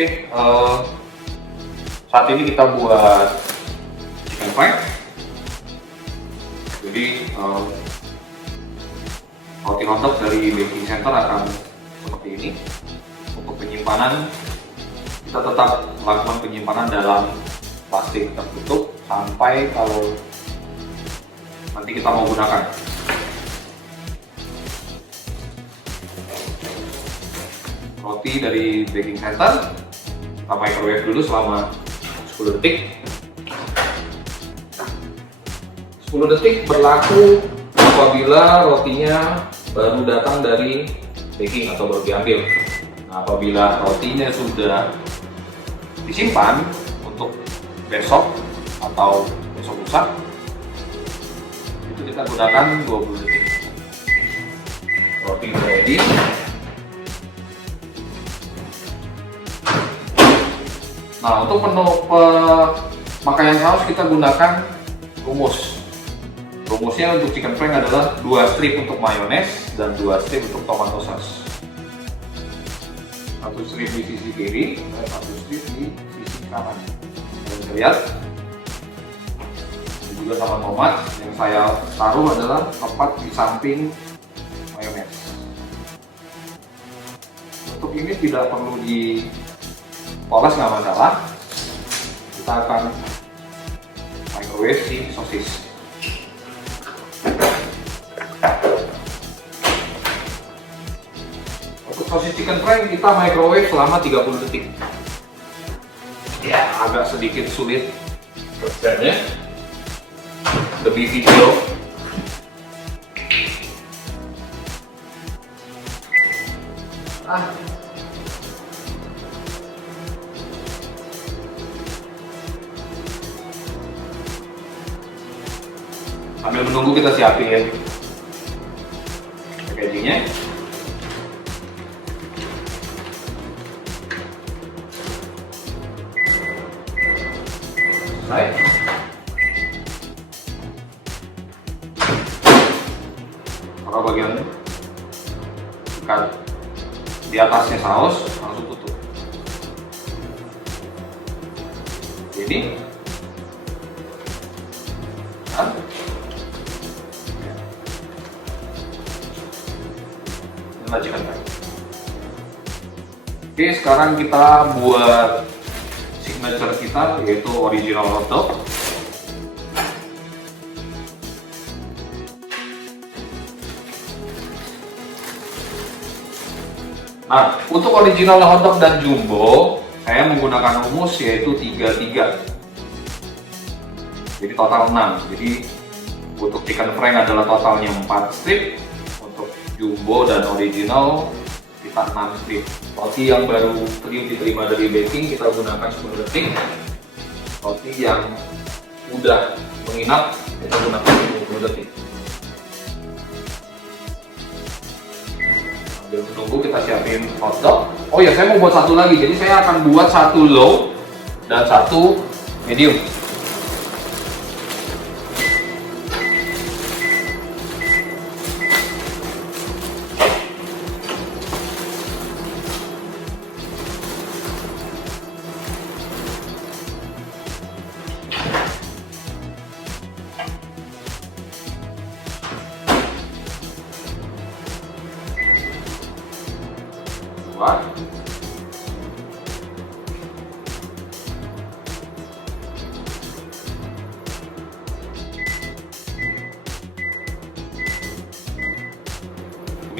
Oke, saat ini kita buat chicken fry. Jadi roti hotdog dari baking center akan seperti ini. Untuk penyimpanan, kita tetap melakukan penyimpanan dalam plastik tertutup sampai kalau nanti kita mau gunakan. Roti dari baking center kita microwave dulu selama 10 detik. 10 detik berlaku apabila rotinya baru datang dari baking atau baru diambil. Nah, apabila rotinya sudah disimpan untuk besok atau besok lusa, itu kita gunakan 20 detik. Roti ready. Nah, untuk menu pemakaian saus kita gunakan rumus. Rumusnya untuk chicken fry adalah 2 strip untuk mayones dan 2 strip untuk tomato sauce. 1 strip di sisi kiri dan 1 strip di sisi kanan. Dan bisa lihat, ini juga sama tomat yang saya taruh adalah tepat di samping mayones. Untuk ini tidak perlu dipoles, nggak masalah. Kita akan microwave si sosis. Untuk sosis chicken fry kita microwave selama 30 detik. Ya, agak sedikit sulit kerjanya. Lebih video. Sambil menunggu kita siapin packagingnya. Selesai. Taruh bagian dekat di atasnya saus, langsung tutup. Ini chicken fry. Oke, sekarang kita buat signature kita, yaitu original hotdog. Nah, untuk original hotdog dan jumbo, saya menggunakan rumus yaitu 3-3. Jadi total 6. Jadi untuk chicken fry adalah totalnya 4 strip. Jumbo dan original kita 6 strip. Roti yang baru diterima dari baking kita gunakan 10 detik. Roti yang udah menginap kita gunakan 20 detik. Sambil menunggu kita siapin hotdog. Oh ya, saya mau buat satu lagi. Jadi saya akan buat satu low dan satu medium.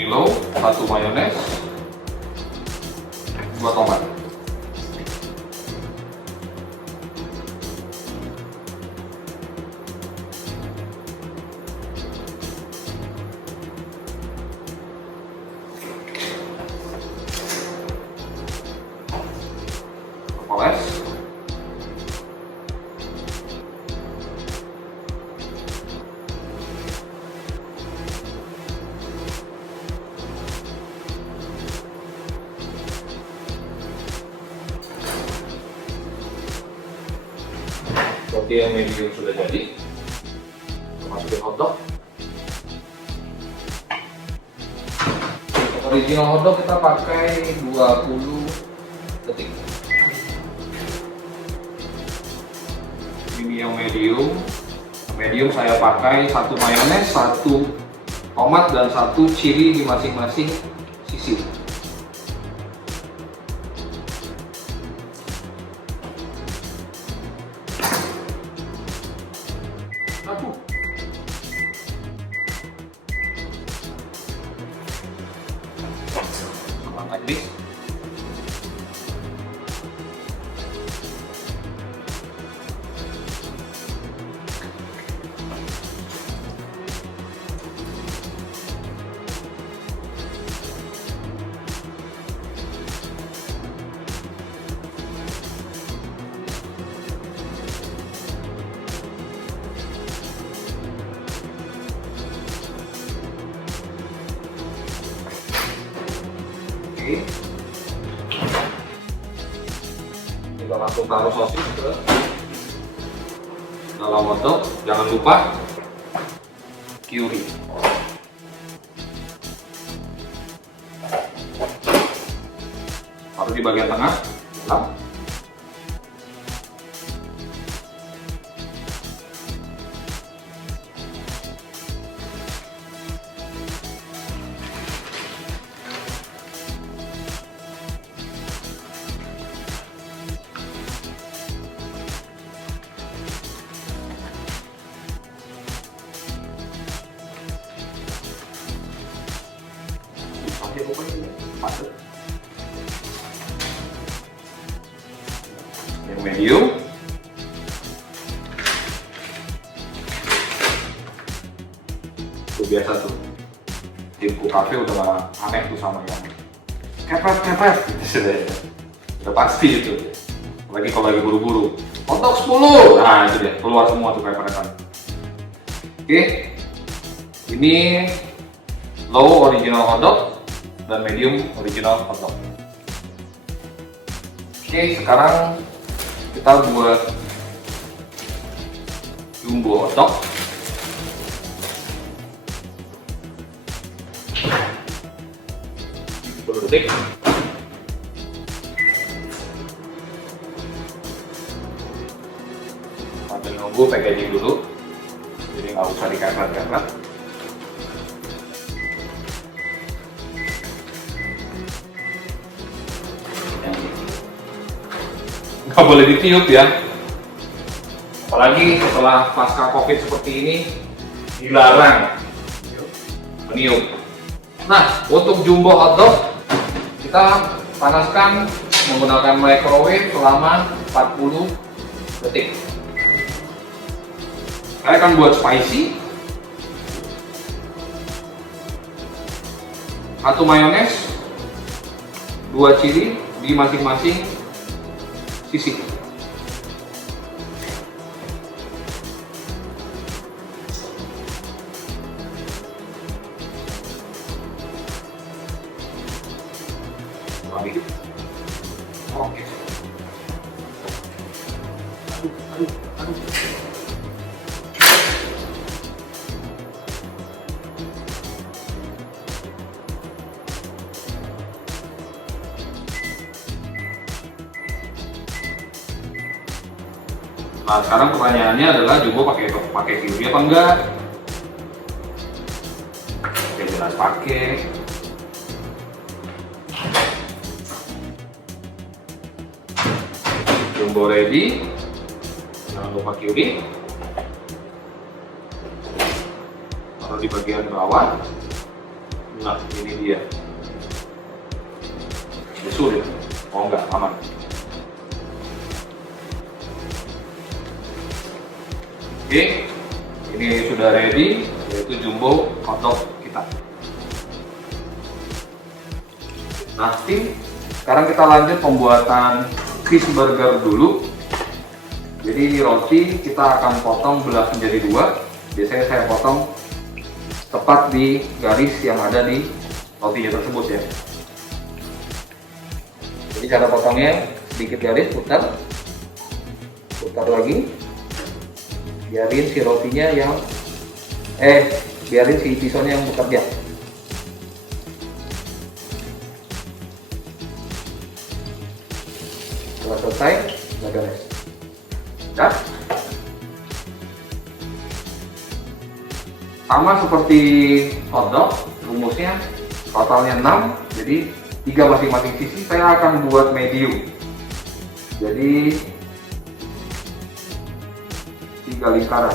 Milo, 1 mayones, 2 tomat. Poles. Roti yang medium sudah jadi. Masukin hotdog. Original hotdog kita pakai 20 detik. Ini yang medium. Medium saya pakai 1 mayones, 1 tomat, dan 1 chili di masing-masing sisi. Aduh. Makan ini. Kita langsung taruh sosis ke dalam hotdog. Jangan lupa curry. Taruh di bagian tengah. Yang medium. Itu biasa tuh. Timku cafe udah aneh tuh sama yang kepret udah pasti itu. Apalagi kalau lagi buru-buru. Hotdog 10. Nah itu dia, keluar semua tuh kepretan. Oke. Ini low original hotdog dan medium original hotdog. Oke, sekarang kita buat jumbo hotdog. Detik. Sambil nunggu packaging dulu, jadi nggak usah dikepret-kepret. Nggak boleh ditiup ya, apalagi setelah pasca covid seperti ini dilarang meniup. Nah, untuk jumbo hotdog kita panaskan menggunakan microwave selama 40 detik. Saya akan buat spicy, 1 mayones, 2 chili di masing-masing sisi. Oke. Aduh. Nah, sekarang pertanyaannya adalah jumbo pakai curry apa enggak? Oke, jelas pakai. Jumbo ready. Jangan lupa curry. Taruh di bagian bawah. Nah, ini dia. Ini sulit. Oh enggak, aman. Oke, ini sudah ready, yaitu jumbo hotdog kita. Nah, sekarang kita lanjut pembuatan cheeseburger dulu. Jadi ini roti kita akan potong belah menjadi 2. Biasanya saya potong tepat di garis yang ada di rotinya tersebut ya. Jadi cara potongnya sedikit garis, putar lagi. Biarin si rotinya yang biarin si pisaunya yang bekerja. Setelah selesai, udah beres. Dah. Sama seperti hotdog, rumusnya totalnya 6, jadi 3 masing-masing sisi. Saya akan buat medium, jadi 3 lingkaran.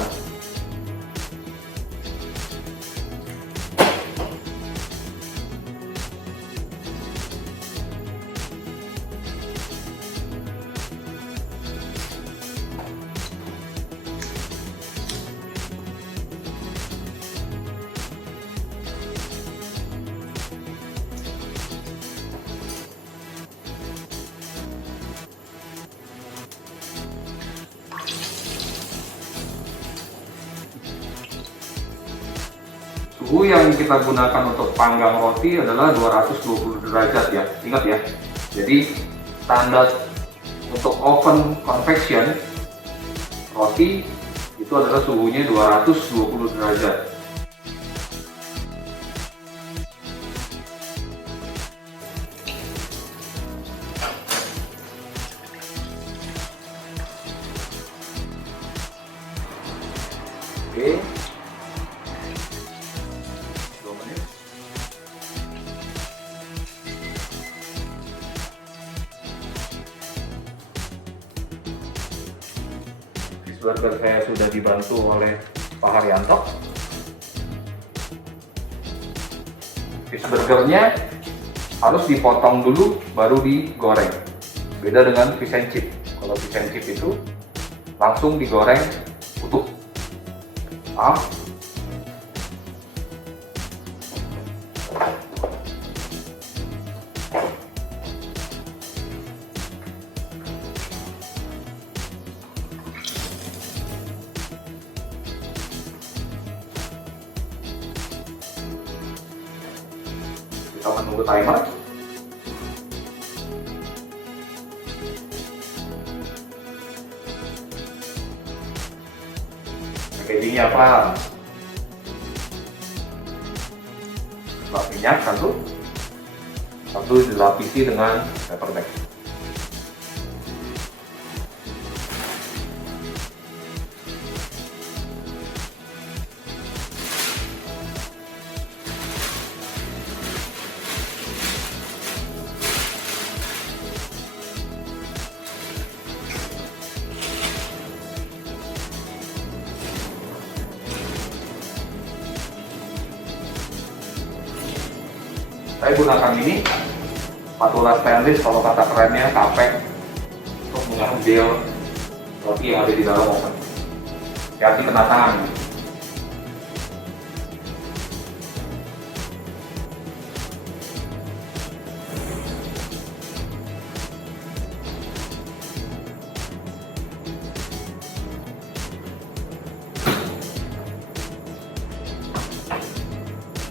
Suhu yang kita gunakan untuk panggang roti adalah 220 derajat ya, ingat ya. Jadi standar untuk oven convection roti itu adalah suhunya 220 derajat. Oke. Burger saya sudah dibantu oleh Pak Haryanto. Fish burgernya harus dipotong dulu baru digoreng. Beda dengan fish and chip. Kalau fish and chip itu langsung digoreng utuh. Kita menunggu timer. Packagingnya apa? Minyak satu dilapisi dengan paper bag. Saya gunakan ini spatula stainless, kalau kata kerennya kapek, untuk mengambil roti yang ada di dalam oven. Hati-hati kena tangan.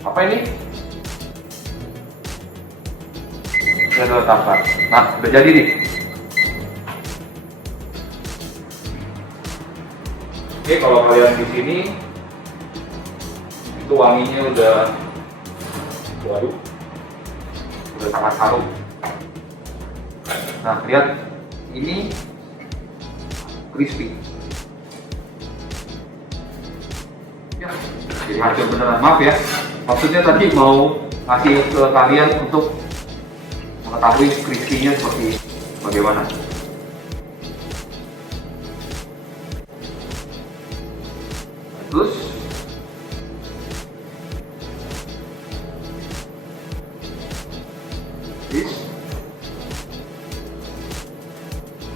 Apa ini? Ini adalah tampan. Nah, udah jadi nih. Oke, kalau kalian di sini itu wanginya udah, waduh, udah sangat harum. Nah, lihat ini crispy. Ya, jadi hancur beneran. Maaf ya. Maksudnya tadi mau ngasih ke kalian untuk mengetahui crispy-nya seperti bagaimana. Terus this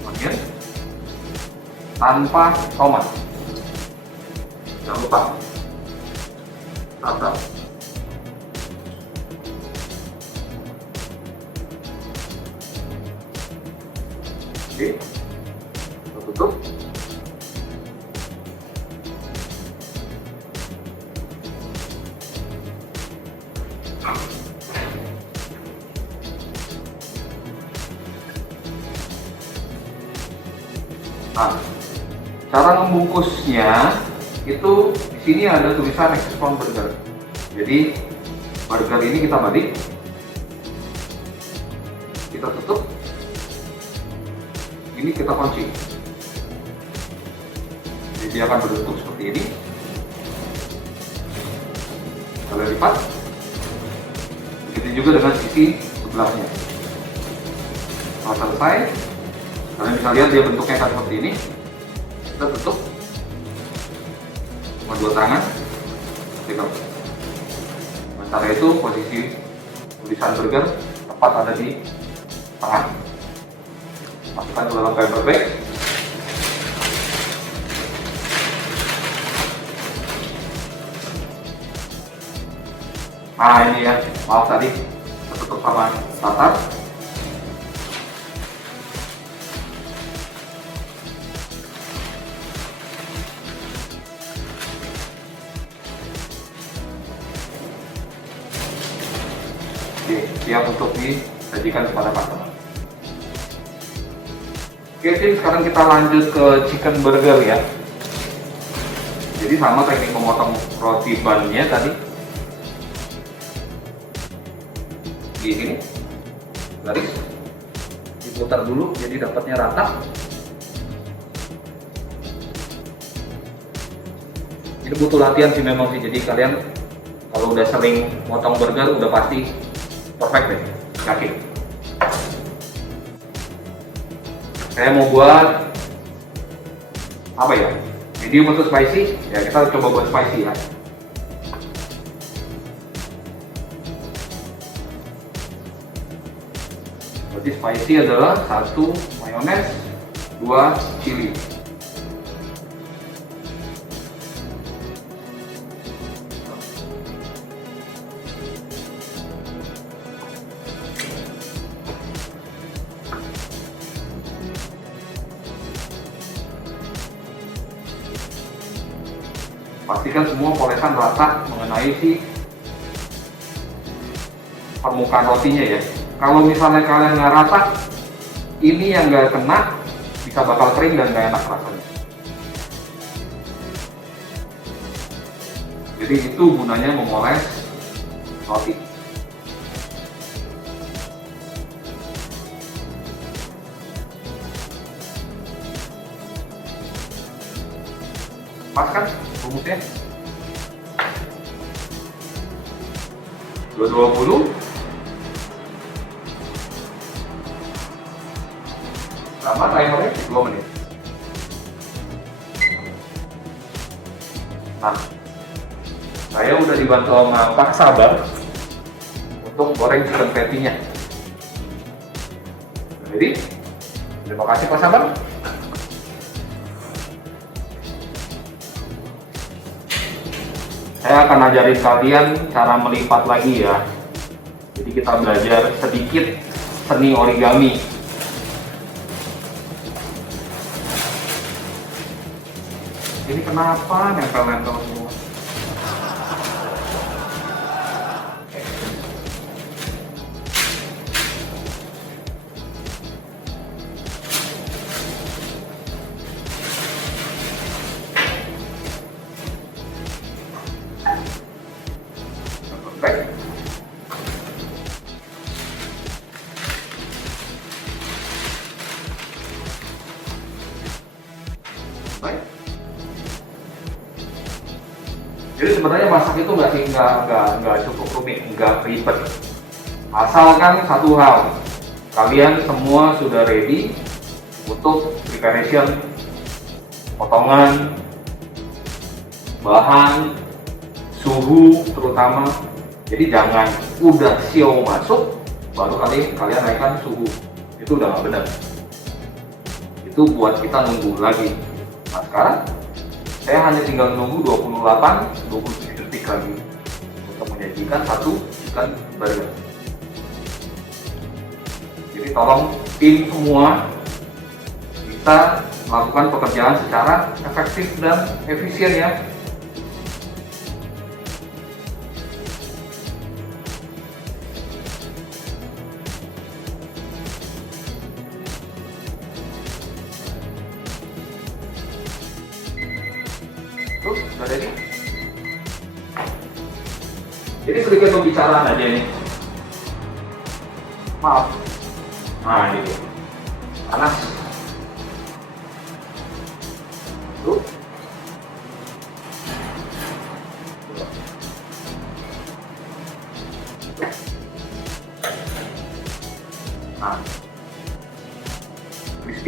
onion tanpa tomat, jangan lupa sambal. Oke, kita tutup. Nah, cara membungkusnya itu di sini ada tulisan Express Burger. Jadi burger ini kita balik, kita tutup, ini kita kunci. Jadi dia akan berbentuk seperti ini. kalian lipat. Begitu juga dengan sisi sebelahnya. Setelah selesai, kalian bisa lihat dia bentuknya kan seperti ini. Kita tutup dengan dua tangan. Sementara itu posisi tulisan burger tepat ada di tengah. Masukkan ke dalam paper bag. Nah ini ya, maaf tadi tertutup sama starter. Oke, siap untuk disajikan kepada customer. Oke tim, sekarang kita lanjut ke chicken burger ya. Jadi sama teknik memotong roti bannya tadi. Di sini garis diputar dulu jadi dapatnya rata. Ini butuh latihan sih memang sih, jadi kalian kalau udah sering motong burger udah pasti perfect deh, yakin. Saya mau buat apa ya, medium atau spicy ya, kita coba buat spicy ya. Berarti spicy adalah 1 mayones, 2 chili. Pastikan semua polesan rata mengenai si permukaan rotinya ya. Kalau misalnya kalian nggak rata, ini yang nggak kena bisa bakal kering dan nggak enak rasanya. Jadi itu gunanya memoles roti. Pas kan rumusnya? 220 sama timernya 2 menit. Nah, saya udah dibantu sama Pak Sabar untuk goreng chicken patty-nya. Jadi, terima kasih Pak Sabar. Saya akan ajarin kalian cara melipat lagi ya. Jadi kita belajar sedikit seni origami. Ini kenapa nempel-nempel semua? Baik. Baik. Jadi sebenarnya masak itu nggak cukup rumit, nggak ribet. Asalkan satu hal, kalian semua sudah ready untuk preparation, potongan, bahan, suhu terutama. Jadi jangan udah siau masuk baru kalian naikkan suhu, itu udah nggak benar. Itu buat kita nunggu lagi. Nah sekarang saya hanya tinggal nunggu 28-27 detik lagi untuk menyajikan satu chicken burger. Jadi tolong tim semua bisa melakukan pekerjaan secara efektif dan efisien ya. Terus udah ready. Jadi sedikit pembicaraan aja nih. Maaf. Nah ini dia. Panas. Tuh.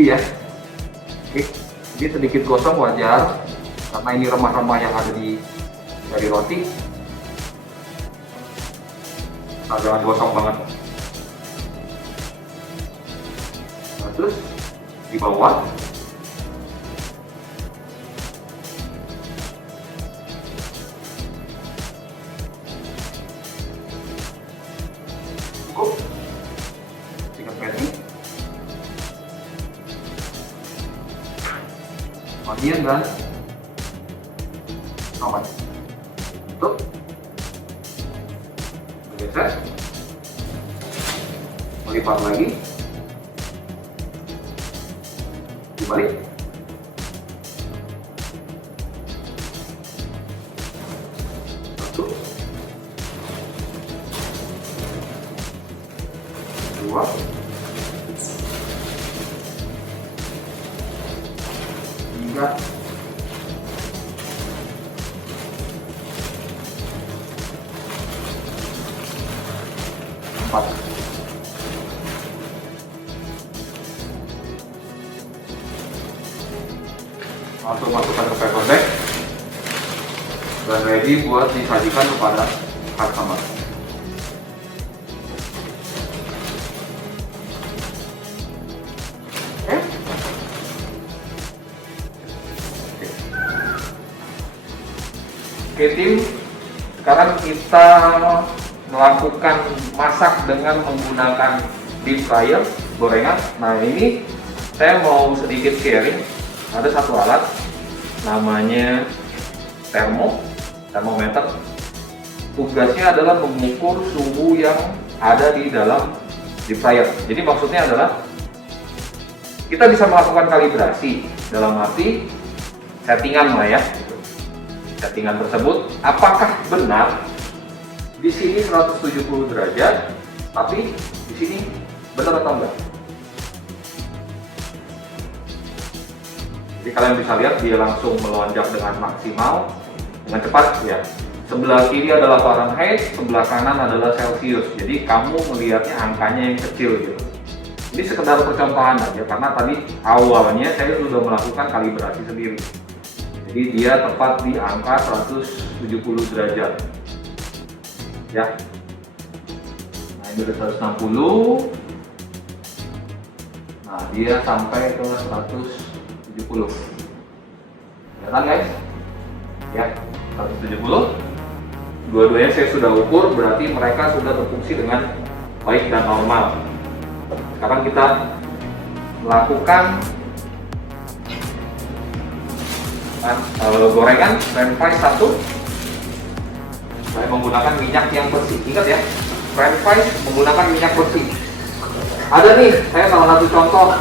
crispy ya. Oke, jadi sedikit gosong wajar karena ini remah-remah yang ada dari roti. Nah, jangan gosong banget. Nah, terus di bawah cukup chicken patty, onion dan tomat. Tutup, bergeser, melipat lagi, dibalik, satu, dua, tiga, empat. Langsung masukkan ke paper bag dan ready buat disajikan kepada customer. Oke tim, sekarang kita melakukan masak dengan menggunakan deep fryer gorengan. Nah ini saya mau sedikit sharing. Ada satu alat namanya termometer. Tugasnya adalah mengukur suhu yang ada di dalam deep fryer. Jadi maksudnya adalah kita bisa melakukan kalibrasi dalam arti settingan lah ya. Settingan tersebut apakah benar di sini 170 derajat, tapi di sini benar atau enggak? Jadi kalian bisa lihat dia langsung melonjak dengan maksimal, dengan cepat ya. Sebelah kiri adalah Fahrenheit, sebelah kanan adalah Celsius. Jadi kamu melihatnya angkanya yang kecil gitu. Ini sekedar percontohan aja karena tadi awalnya saya sudah melakukan kalibrasi sendiri. Jadi dia tepat di angka 170 derajat. Ya. Nah ini udah 160. Nah dia sampai ke 170. Kelihatan guys? Ya, 170. Dua-duanya saya sudah ukur, berarti mereka sudah berfungsi dengan baik dan normal. Sekarang kita melakukan gorengan french fries 1. Saya menggunakan minyak yang bersih. Ingat ya, french fries menggunakan minyak bersih. Ada nih, saya salah satu contoh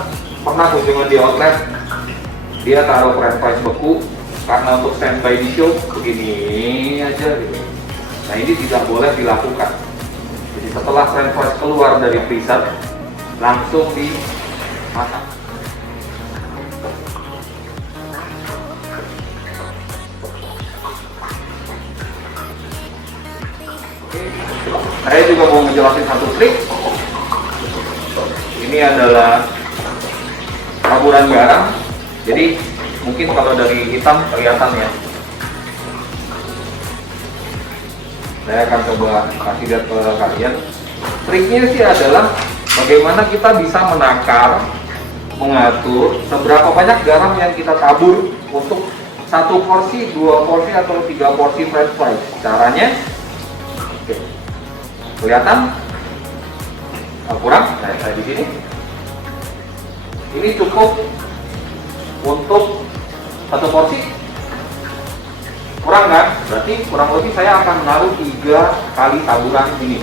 pernah kunjungan di outlet. Dia taruh french fries beku karena untuk standby di show begini aja gitu. Nah ini tidak boleh dilakukan. Jadi setelah french fries keluar dari freezer langsung dimasak. Saya juga mau ngejelasin satu trik. Ini adalah taburan garam. Jadi mungkin kalau dari hitam kelihatan ya. Saya akan coba kasih lihat ke kalian. Triknya sih adalah bagaimana kita bisa menakar, mengatur seberapa banyak garam yang kita tabur untuk 1 porsi, 2 porsi atau 3 porsi french fries. Caranya, oke. Kelihatan? Kurang? Saya di sini. Ini cukup untuk 1 porsi. Kurang kan? Berarti kurang lebih saya akan menaruh 3 kali taburan ini.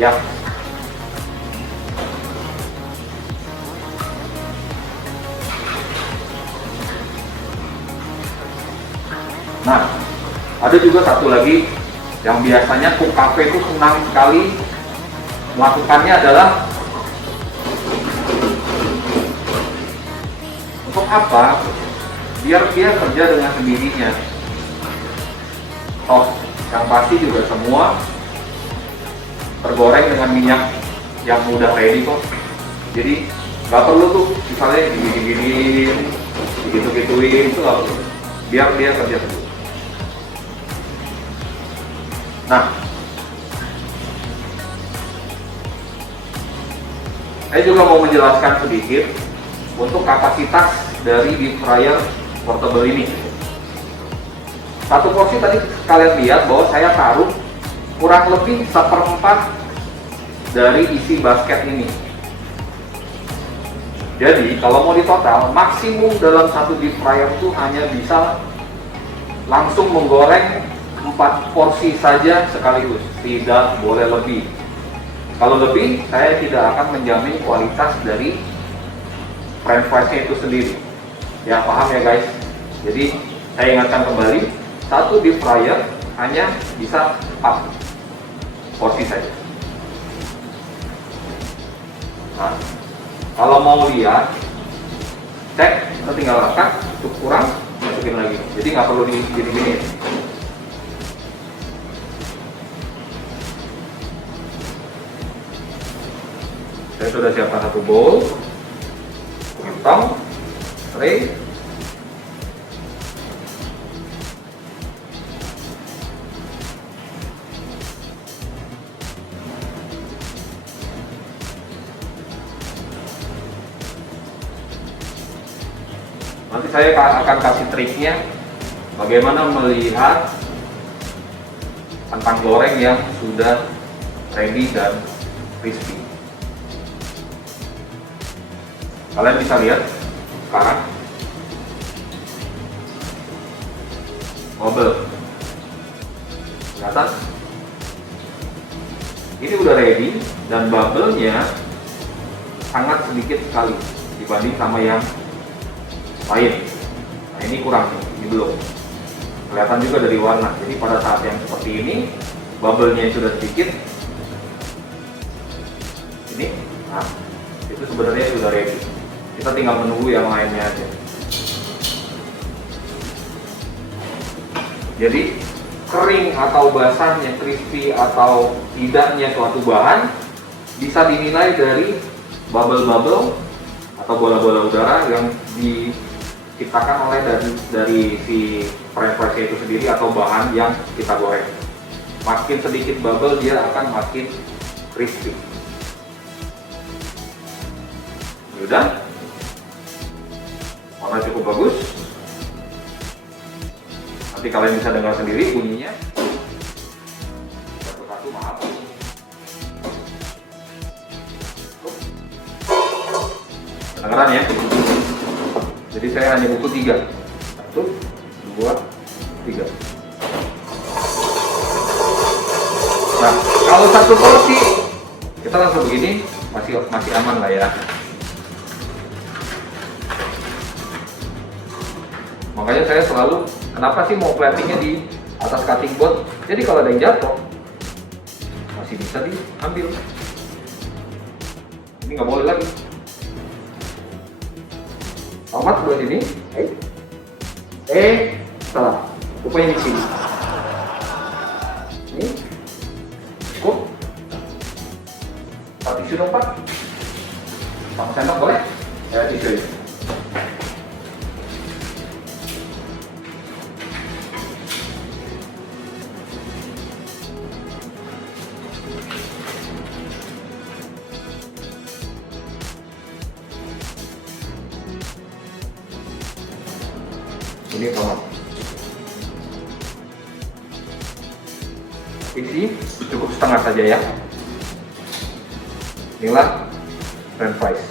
Ya. Nah, ada juga satu lagi yang biasanya cook cafe itu senang sekali melakukannya adalah untuk apa? Biar dia kerja dengan sendirinya. Oh, yang pasti juga semua tergoreng dengan minyak yang udah ready kok. Jadi Nggak perlu tuh misalnya digini-giniin, digitu-gituin, itu nggak perlu. Biar dia kerja dulu. Nah, saya juga mau menjelaskan sedikit untuk kapasitas dari deep fryer portable ini. Satu porsi tadi kalian lihat bahwa saya taruh kurang lebih 1/4 dari isi basket ini. Jadi kalau mau ditotal, maksimum dalam satu deep fryer itu hanya bisa langsung menggoreng 4 porsi saja sekaligus, tidak boleh lebih. Kalau lebih, saya tidak akan menjamin kualitas dari french fries-nya itu sendiri. Ya, paham ya guys? Jadi saya ingatkan kembali, satu deep fryer hanya bisa 4 porsi saja. Nah, kalau mau lihat, cek, kita tinggal angkat, cukup kurang, masukin lagi. Jadi nggak perlu digini-gini. Saya sudah siapkan satu bowl, kentang, tray. Nanti saya akan kasih triknya bagaimana melihat kentang goreng yang sudah ready dan crispy. Kalian bisa lihat sekarang bubble, kelihatan? Ini udah ready dan bubble-nya sangat sedikit sekali dibanding sama yang lain. Nah, ini kurang, ini belum. Kelihatan juga dari warna. Jadi pada saat yang seperti ini, bubble-nya sudah sedikit. Ini, nah, itu sebenarnya sudah ready. Kita tinggal menunggu yang lainnya aja. Jadi kering atau basahnya, crispy atau tidaknya suatu bahan bisa dinilai dari bubble-bubble atau bola-bola udara yang diciptakan oleh dari si french fries itu sendiri atau bahan yang kita goreng. Makin sedikit bubble dia akan makin crispy. Udah, warna cukup bagus. Nanti kalian bisa dengar sendiri bunyinya. Satu-satu, maaf. Kedengeran ya? Jadi saya hanya ukur 3. 1, 2, 3. Nah, kalau satu porsi kita langsung begini masih aman lah ya. Makanya saya selalu, kenapa sih mau platingnya di atas cutting board? Jadi kalau ada yang jatuh masih bisa diambil. Ini nggak boleh lagi. Tomat buat ini. Salah. Rupanya di sini. Ini cukup. Tisu dong Pak. Sama sendok boleh? Ya tisu ini. Ini tomat. Isi cukup setengah saja ya. Inilah french fries.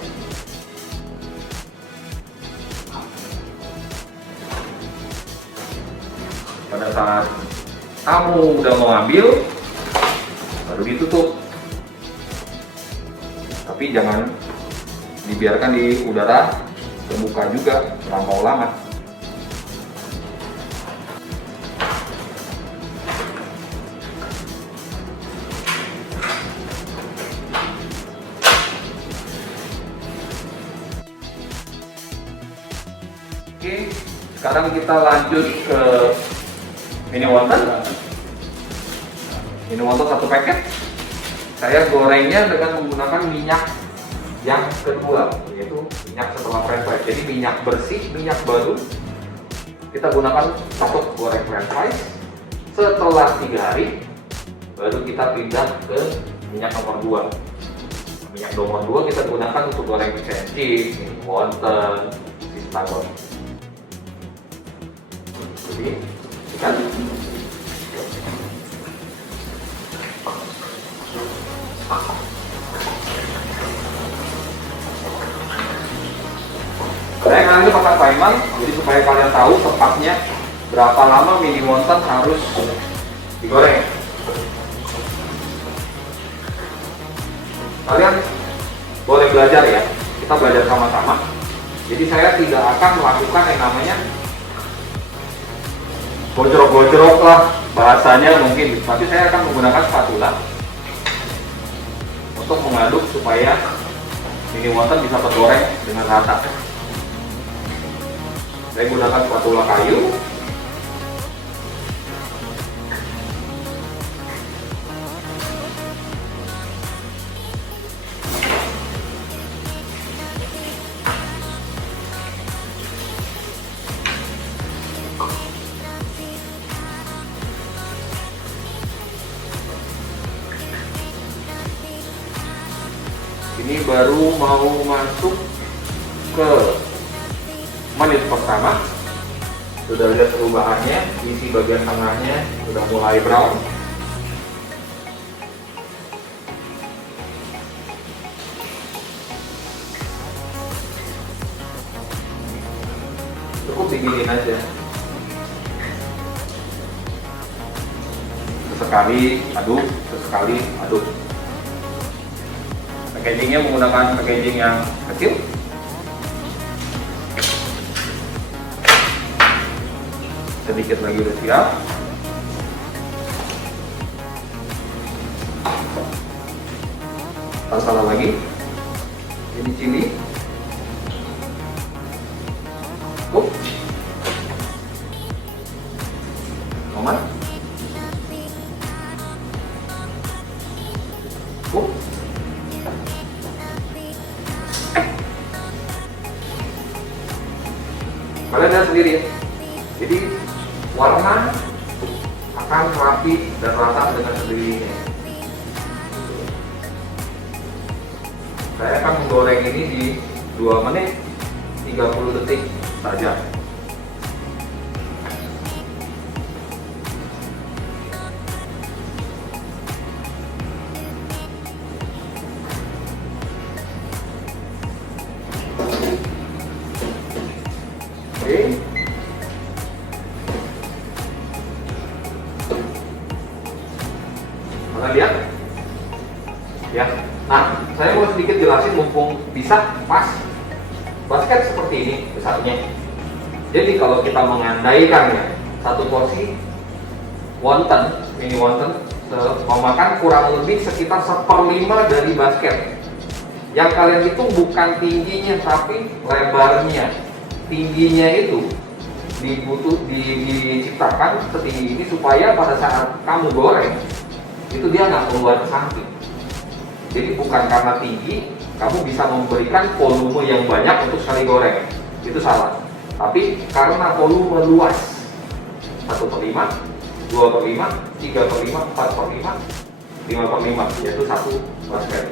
Pada saat kamu udah mau ambil, baru ditutup. Tapi jangan dibiarkan di udara terbuka juga terlampau lama. Oke, sekarang kita lanjut ke mini wonton. Mini wonton 1 paket. Saya gorengnya dengan menggunakan minyak yang kedua, yaitu minyak setelah french fries. Jadi minyak bersih, minyak baru kita gunakan untuk goreng french fries. Setelah 3 hari baru kita pindah ke minyak nomor 2. Minyak nomor 2 kita gunakan untuk goreng fish and chips, wonton, sistagor. Jadi ikan saya ngambil pakai timer, jadi supaya kalian tahu tepatnya berapa lama mini wonton harus digoreng. Kalian boleh belajar ya, kita belajar sama-sama. Jadi saya tidak akan melakukan yang namanya gojrok-gojrok lah bahasanya mungkin, tapi saya akan menggunakan spatula untuk mengaduk supaya mini wonton bisa tergoreng dengan rata. Saya gunakan spatula kayu. Ini baru mau masuk ke menit pertama. Sudah lihat perubahannya, isi bagian tengahnya sudah mulai brown. Cukup diginiin aja. Sesekali aduk, sesekali aduk. Packagingnya menggunakan packaging yang kecil. Sedikit lagi udah siap. Salah lagi. Ini chili. Tomat. Kalian lihat sendiri ya. Jadi warna akan rapi dan rata dengan sendirinya. Saya akan menggoreng ini di 2 menit 30 detik saja. Oke. Kalian lihat? Ya. Nah, saya mau sedikit jelasin mumpung bisa pas. Basket seperti ini besarnya. Jadi kalau kita mengandaikan ya, satu porsi wonton, mini wonton memakan kurang lebih sekitar 1/5 dari basket. Yang kalian hitung bukan tingginya tapi lebarnya. Tingginya itu diciptakan setinggi ini supaya pada saat kamu goreng itu dia nggak keluar ke samping. Jadi bukan karena tinggi kamu bisa memberikan volume yang banyak untuk sekali goreng, itu salah. Tapi karena volume luas, 1/5, 2/5, 3/5, 4/5, 5/5, yaitu satu basket.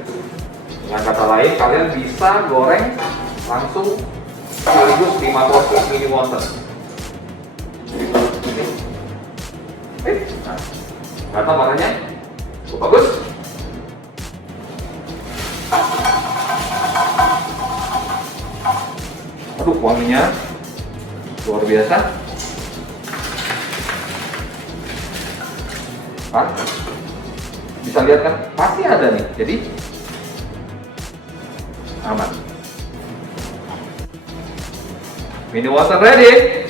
Dengan kata lain, kalian bisa goreng langsung sekaligus 5 porsi mini wonton. Nah, kata warnanya bagus. Aduh, wanginya luar biasa. Kan? Bisa lihat kan? Pasti ada nih. Jadi aman. Mini wonton ready.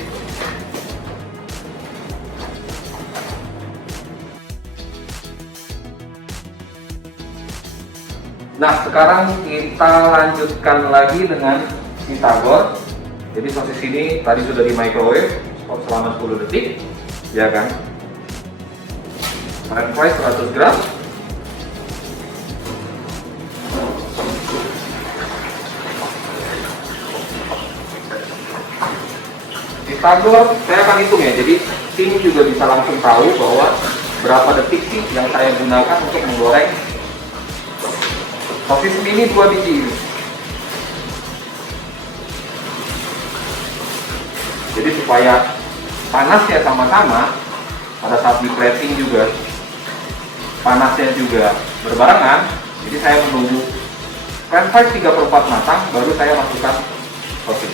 Nah, sekarang kita lanjutkan lagi dengan sistagor. Jadi sosis ini tadi sudah di microwave selama 10 detik, ya kan? French fries 100 gram. Pistagor saya akan hitung ya, jadi sini juga bisa langsung tahu bahwa berapa detik sih yang saya gunakan untuk menggoreng sosis mini 2 biji ini. Jadi supaya panasnya sama-sama, pada saat di plating juga panasnya juga berbarengan, jadi saya menunggu french fries 3/4 matang baru saya masukkan sosis.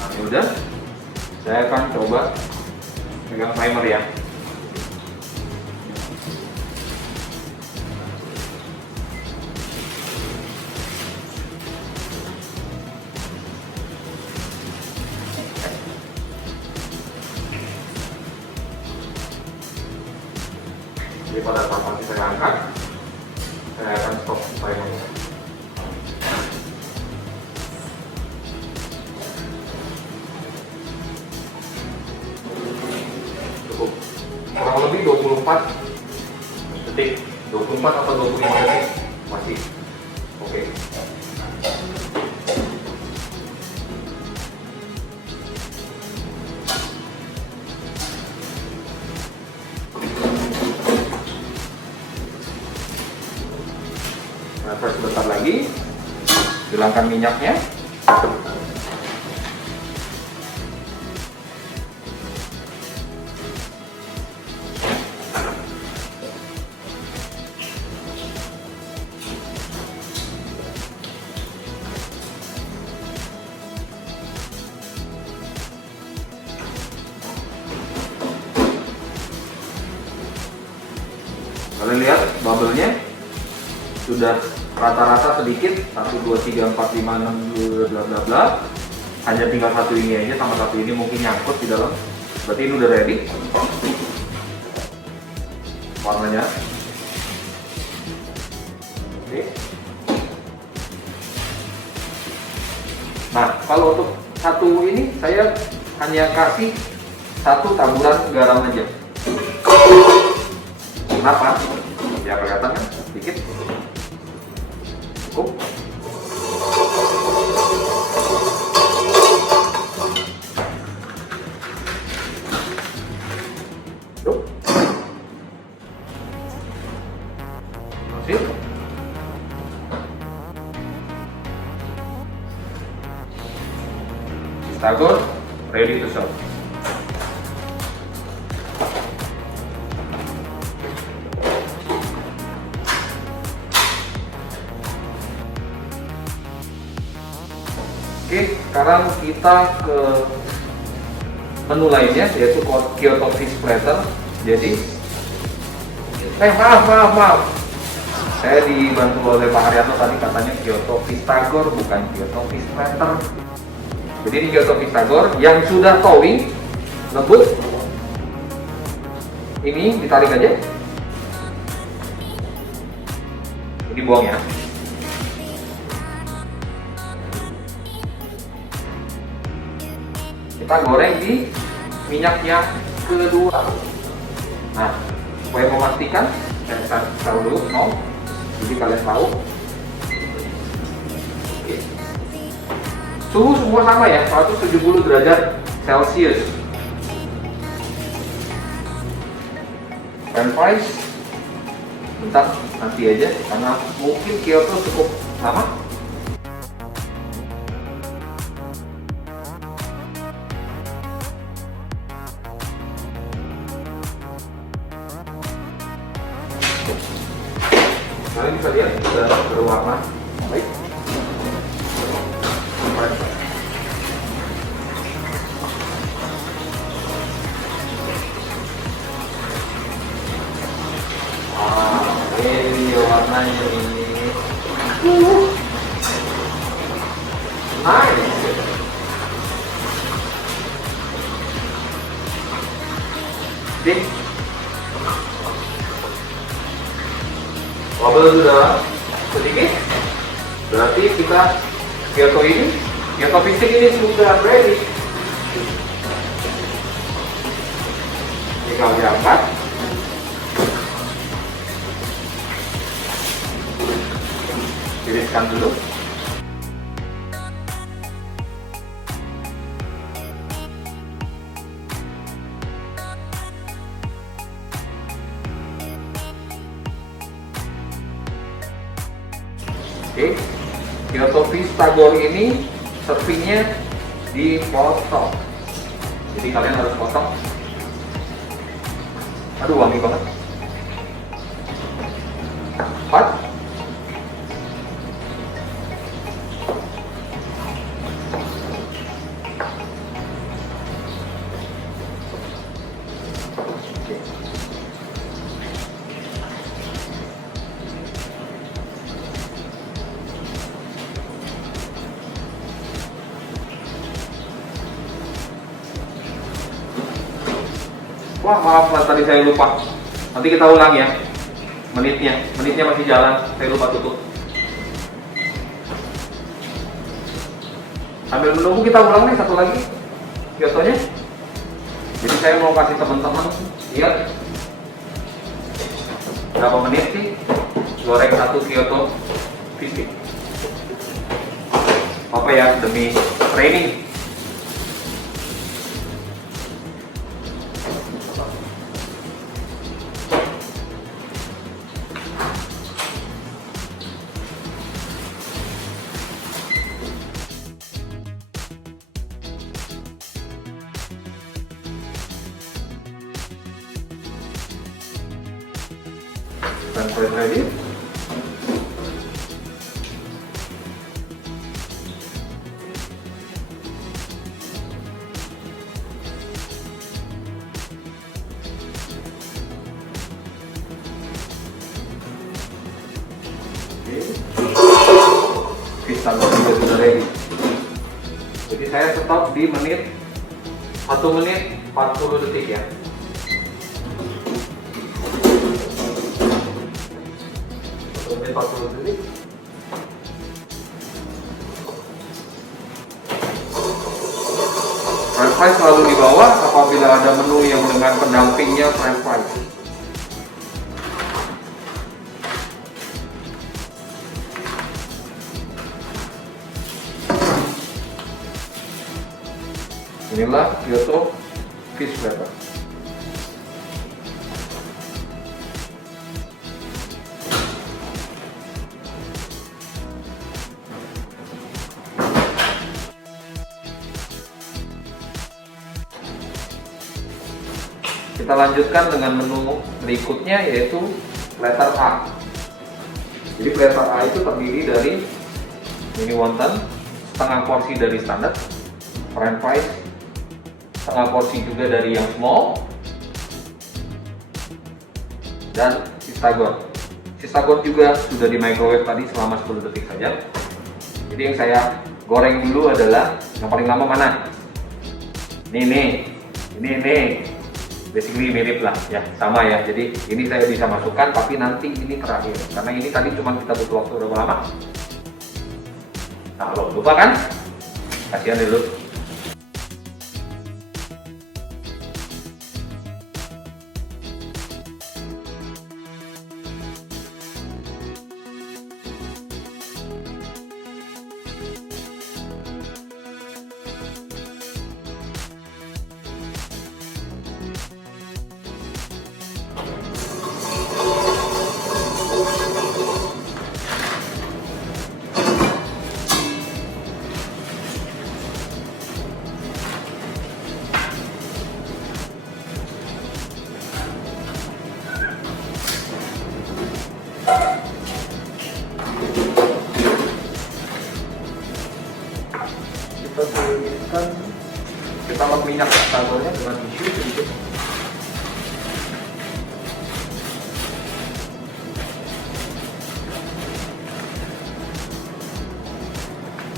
Nah, ini udah. Saya akan coba pegang timer ya. Jadi pada saat nanti saya angkat, saya akan stop timernya. Cukup kurang lebih 24 detik, 24 atau 25 detik masih oke. Nah, sebentar lagi hilangkan minyaknya. Kalian lihat bubble-nya sudah rata-rata sedikit, 1, 2, 3, 4, 5, 6, bla bla bla. Hanya tinggal satu ini aja, sama satu ini mungkin nyangkut di dalam. Berarti ini udah ready. Warnanya. Oke. Nah, kalau untuk satu ini saya hanya kasih 1 taburan garam aja. Kenapa? Ya kelihatan kan? Sedikit. Cukup. Tuh. Masih. Pistagor ready to serve. Oke, sekarang kita ke menu lainnya, yaitu Kyoto Fish Platter. Jadi, maaf. Saya dibantu oleh Pak Haryanto tadi, katanya Kyoto Pistagor, bukan Kyoto Fish Platter. Jadi ini Kyoto Pistagor yang sudah towing, lembut. Ini ditarik aja. Ini buang ya. Kita goreng di minyak yang kedua. Nah, supaya memastikan, saya taruh dulu, jadi kalian tahu. Oke. Suhu semua sama ya, 170 derajat Celcius. French fries, bentar, nanti aja, karena mungkin Kyoto cukup lama. Kalian bisa lihat sudah berwarna baik. Ini warnanya ini. Nice. Bubble sudah sedikit, berarti kita Kyoto pistik ini sudah ready. Tinggal diangkat. Tiriskan dulu. Oke, Kyoto Pistagor ini servingnya dipotong. Jadi kalian harus potong. Aduh, wangi banget. 4. Wah, maaf tadi saya lupa. Nanti kita ulang ya. Menitnya masih jalan. Saya lupa tutup. Sambil menunggu kita ulang nih satu lagi Kyotonya. Jadi saya mau kasih teman-teman lihat berapa menit sih goreng satu Kyoto pistik. Apa ya, demi training. Dan saya ready. Pisang juga sudah ready. Jadi saya stop di 1 menit 40 detik ya. French fries selalu di bawah apabila ada menu yang dengan pendampingnya French fries. Inilah Kyoto fish platter. Kita lanjutkan dengan menu berikutnya, yaitu platter A. Jadi platter A itu terdiri dari mini wonton, setengah porsi dari standar, French fries, setengah porsi juga dari yang small, dan Pistagor. Pistagor juga sudah di microwave tadi selama 10 detik saja. Jadi yang saya goreng dulu adalah yang paling lama mana? Ini basically mirip lah ya, sama ya. Jadi ini saya bisa masukkan, tapi nanti ini terakhir karena ini tadi cuma kita butuh waktu berapa lama. Nah, kalau lupa kan, kasihan dulu. Kita lap minyak Pistagornya dengan tisu sedikit.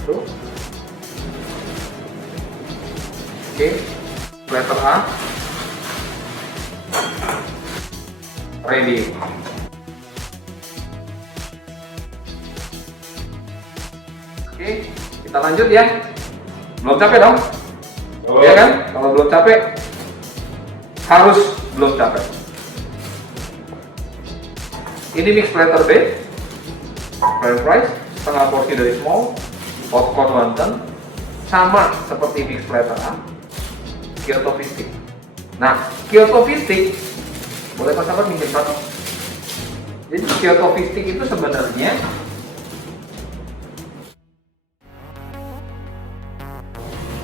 Tuh. Oke, platter A ready. Oke, kita lanjut ya. Belum capek dong? Ya kan? Kalau belum capek, harus belum capek. Ini mix platter B, french fries, setengah porsi dari small, popcorn wonton, sama seperti mix platter A, Kyoto fish stick. Nah, Kyoto fish stick, boleh Pak sahabat minjem satu? Jadi Kyoto fish stick itu sebenarnya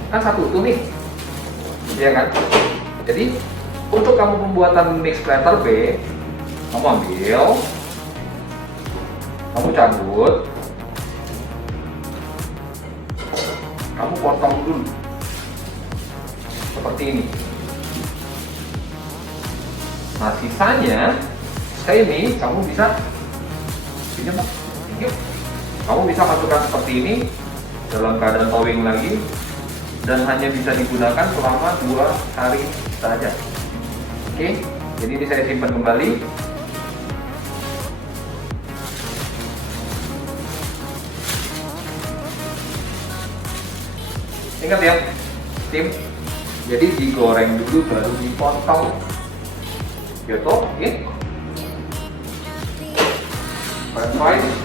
kan satu utuh nih, ya kan? Jadi untuk kamu pembuatan mix platter B, kamu ambil, kamu cabut, kamu potong dulu seperti ini. Nah sisanya ini kamu bisa kamu bisa masukkan seperti ini dalam keadaan towing lagi, dan hanya bisa digunakan selama 2 hari saja. Oke, jadi ini saya simpan kembali. Ingat ya, tim. Jadi digoreng dulu baru dipotong. Gitu, oke. French fries.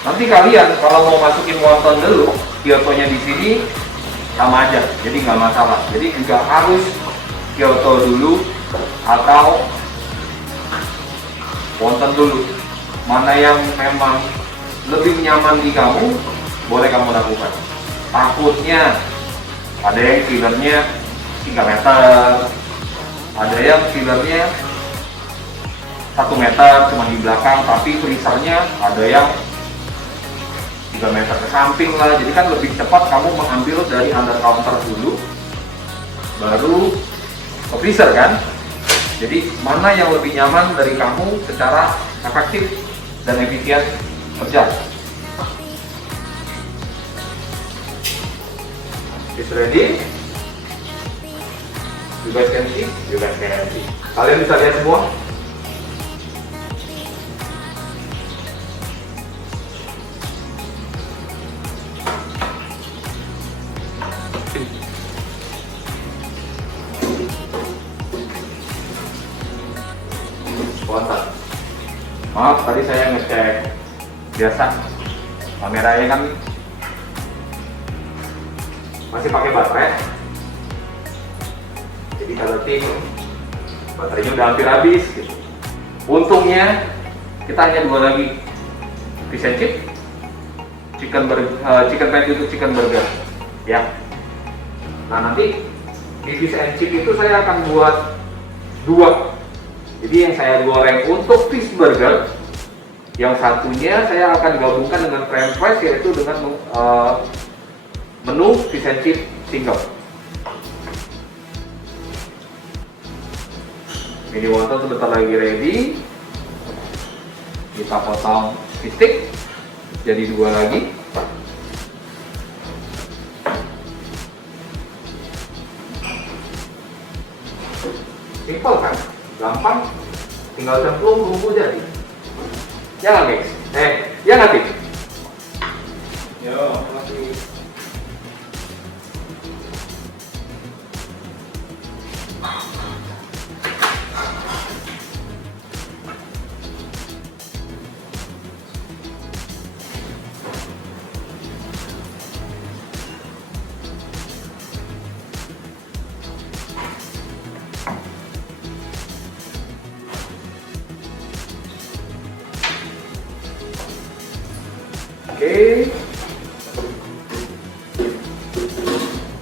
Nanti kalian kalau mau masukin wonton dulu, Kyoto-nya di sini sama aja, jadi nggak masalah. Jadi juga harus Kyoto dulu atau wonton dulu. Mana yang memang lebih nyaman di kamu, boleh kamu lakukan. Takutnya ada yang fillernya 3 meter, ada yang fillernya 1 meter cuma di belakang, tapi freezernya ada yang 3 meter ke samping lah. Jadi kan lebih cepat kamu mengambil dari under counter dulu baru ke freezer kan. Jadi mana yang lebih nyaman dari kamu secara efektif dan efisien kerja. Is ready? You guys can see? You guys can see. Kalian bisa lihat semua? Maaf, tadi saya ngecek biasa kameranya kan masih pakai baterai, jadi kalau baterainya udah hampir habis gitu. Untungnya kita hanya 2 lagi fish and chip, chicken patty untuk chicken burger ya. Nah nanti di fish and chip itu saya akan buat 2. Jadi yang saya goreng untuk fish burger, yang satunya saya akan gabungkan dengan french fries, yaitu dengan menu fish and chip single. Ini wonton sebentar lagi ready. Kita potong fish stick jadi 2 lagi. Simple kan? Gampang, tinggal cemplung bumbu jadi. Ya nggak guys? Ya nggak Tim? Yo, makasih. Oke,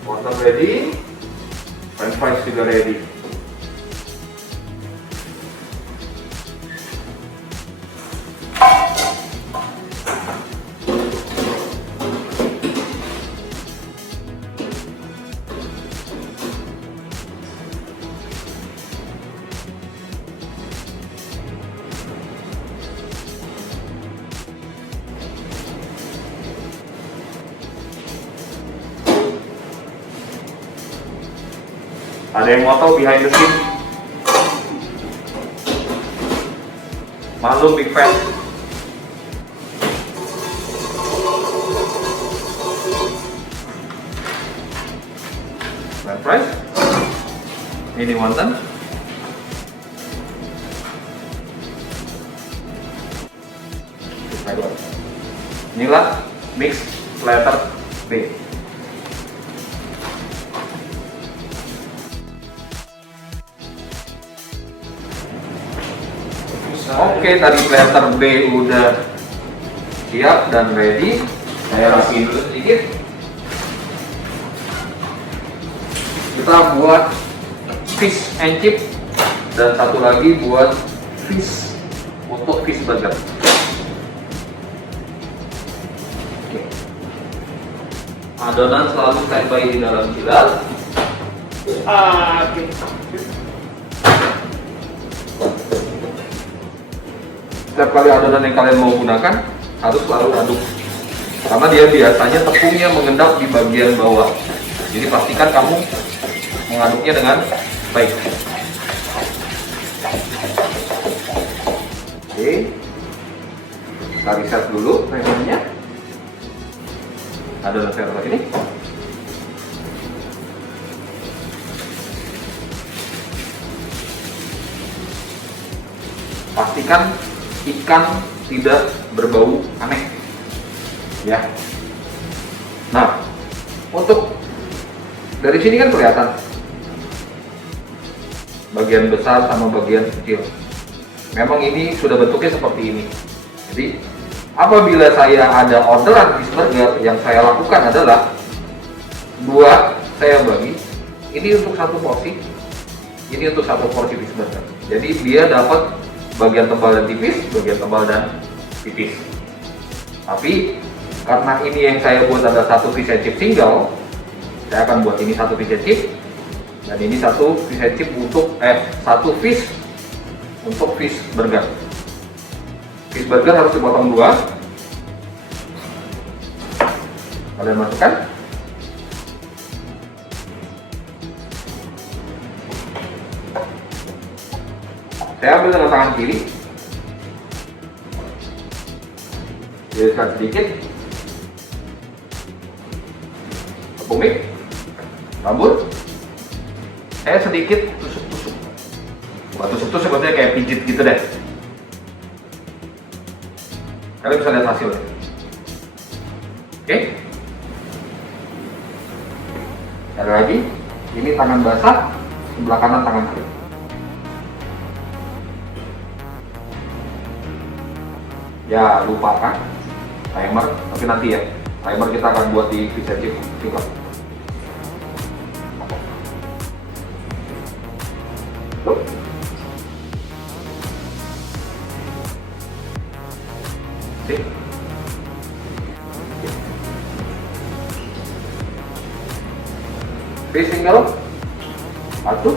wonton ready, french fries juga ready. Ada yang mau tahu behind the scene? Maklum big fan. French fries. Ini wonton. Inilah mix letter B. Oke, tadi letter B udah siap dan ready. Saya rapiin dulu sedikit. Kita buat fish and chip dan satu lagi buat fish untuk fish burger. Oke. Adonan selalu standby di dalam chiller. Oke. Setiap kali adonan yang kalian mau gunakan harus selalu aduk, karena dia biasanya tepungnya mengendap di bagian bawah. Jadi pastikan kamu mengaduknya dengan baik. Oke, kita reset dulu timernya. Adonan server ini. Pastikan ikan tidak berbau aneh, ya. Nah, untuk dari sini kan kelihatan bagian besar sama bagian kecil. Memang ini sudah bentuknya seperti ini. Jadi apabila saya ada orderan fish burger, yang saya lakukan adalah saya bagi. Ini untuk satu porsi, ini untuk satu porsi fish burger. Jadi dia dapat bagian tebal dan tipis, bagian tebal dan tipis. Tapi karena ini yang saya buat adalah satu fish and chip single, saya akan buat ini satu fish and chip dan ini satu fish and chip untuk satu fish untuk fish burger. Fish burger harus dipotong dua. Kalian masukkan. Saya ambil dengan tangan kiri, tiriskan sedikit, tepung mix, tabur. Saya sedikit tusuk-tusuk. Buat tusuk-tusuk sebetulnya kayak pijit gitu deh. Kalian bisa lihat hasilnya. Oke. Sekali lagi, ini tangan basah, sebelah kanan tangan kiri. Ya, lupa kan timer, tapi nanti ya. Timer kita akan buat di fish and chip single. Fish single, satu.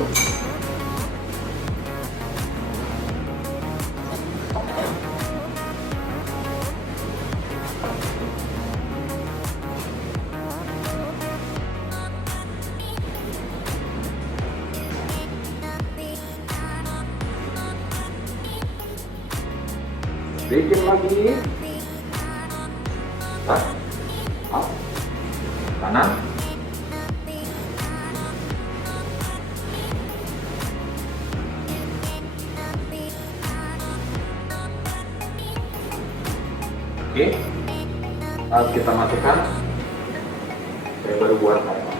Sedikit lagi. Up. Kanan. Oke. Saat kita masukkan, saya baru buat timer.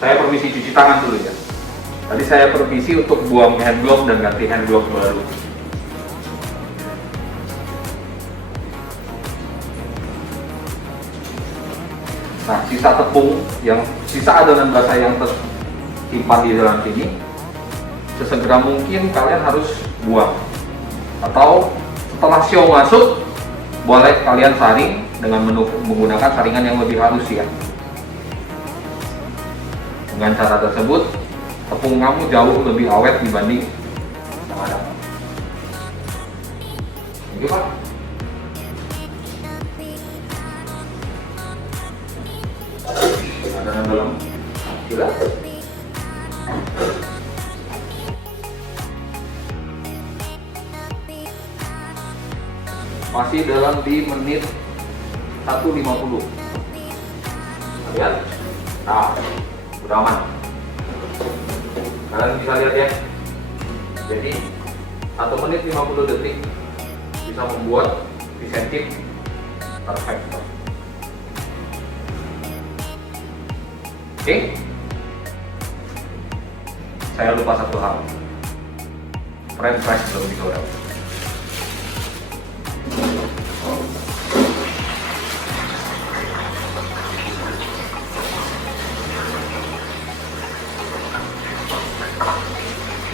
Saya permisi cuci tangan dulu ya. Tadi saya permisi untuk buang hand glove dan ganti hand glove baru. Nah, sisa tepung sisa adonan basah yang tersimpan di dalam sini, sesegera mungkin kalian harus buang. Atau setelah show masuk, boleh kalian saring dengan menggunakan saringan yang lebih halus ya. Dengan cara tersebut, tepung kamu jauh lebih awet dibanding yang ada. Oke Pak. Adonan dalam. Sudah. masih dalam di menit 1.50. Lihat, nah udah aman. Kalian bisa lihat ya, jadi 1 menit 50 detik bisa membuat fish and chip perfect. Oke, saya lupa satu hal, french fries belum digoreng.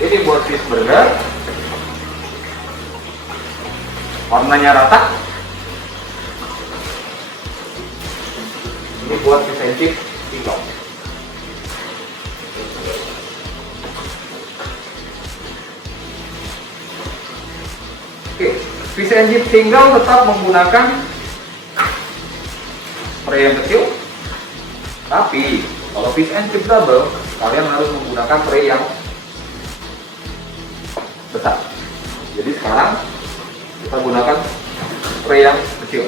Ini buat fish burger, warnanya rata. Ini buat fish and chip tinggal. Oke, fish and chip single tetap menggunakan spray yang kecil, tapi kalau fish and chip double kalian harus menggunakan spray yang besar. Jadi sekarang kita gunakan spray yang kecil.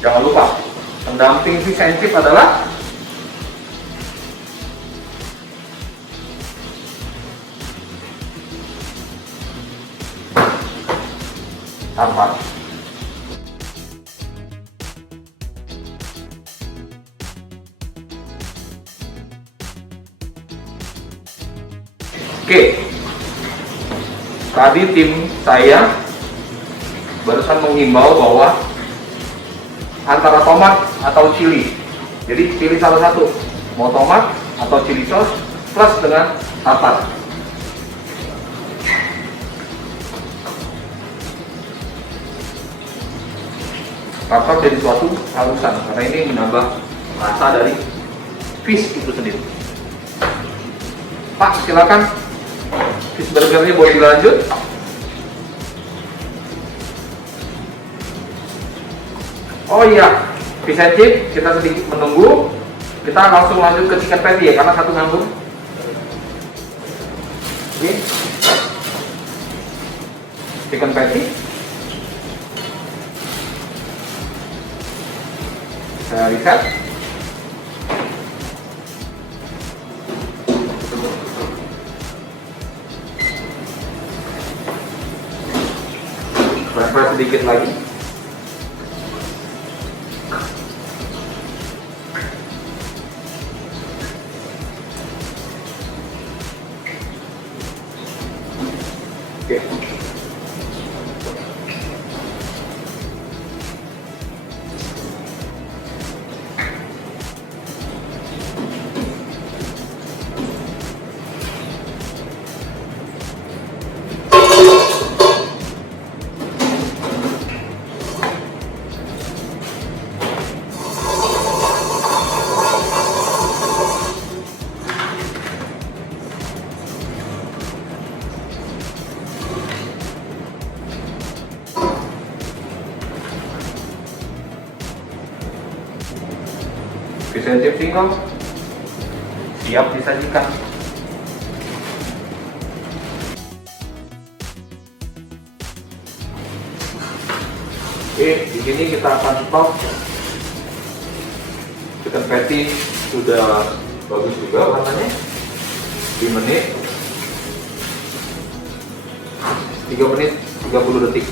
Jangan lupa, pendamping fish and chip adalah tampan. Oke, tadi tim saya barusan menghimbau bahwa antara tomat atau chili, jadi pilih salah satu, mau tomat atau chili sauce plus dengan tartar. Tartar jadi suatu halusan karena ini menambah rasa dari fish itu sendiri. Pak, silakan, fish burgernya boleh dilanjut. Oh iya, fish and chip kita sedikit menunggu. Kita langsung lanjut ke chicken patty ya, karena satu nganggur. Oke, chicken patty. Saya reset. Press sedikit lagi. Oke. Fish and chip single siap disajikan. Oke, di sini kita akan stop. Chicken patty sudah bagus juga warnanya. Di menit 3 menit 30 detik.